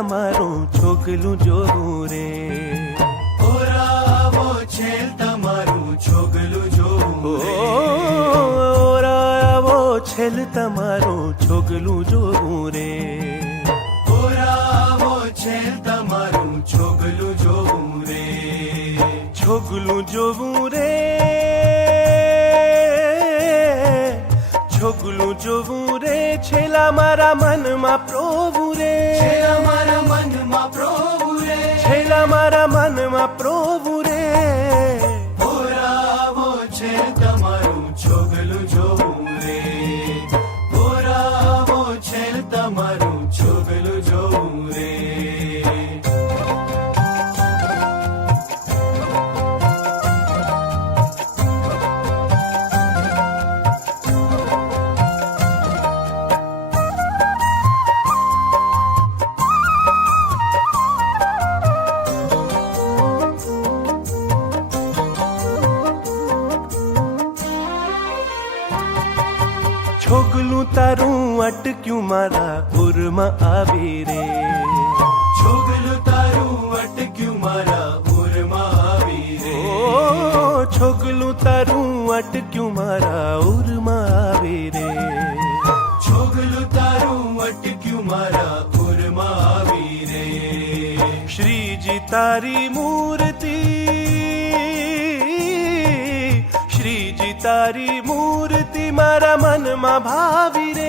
તમારું છોકલું જોવું રે. ઓરાવો છેલ તમારું છોગલું જોવું રે. ઓરાવો છેલ તમારું છોકલું જોવું રે. ઓરાવો છેલ તમારું છોગલું જોવું રે. છોકલું જોવું રે. છોકલું જોવું રે. છેલા મારા મનમાં પ્રભુ રે. છેલ્લા મારા મનમાં પ્રભુ રે. છેલા મારા મનમાં પ્રભુ રે. ઓરાવો છેલ તમારું છોગલું જોવું રે. ઓરાવો છેલ તમારું છોગલું જોવું રે. છોકલું તારું અટક્યું મારા ઉરમાં આવી રે. છોગલું તારું અટક્યું મારા ઉરમાં આવી રે. ઓ છોકલું તારું અટક્યું મારા ઉરમાં આવી રે. છોગલું તારું અટક્યું મારા ઉરમાં આવી રે. શ્રીજી તારી મૂર્તિ. શ્રીજી તારી મૂર્તિ મારા મનમાં ભાવી રે.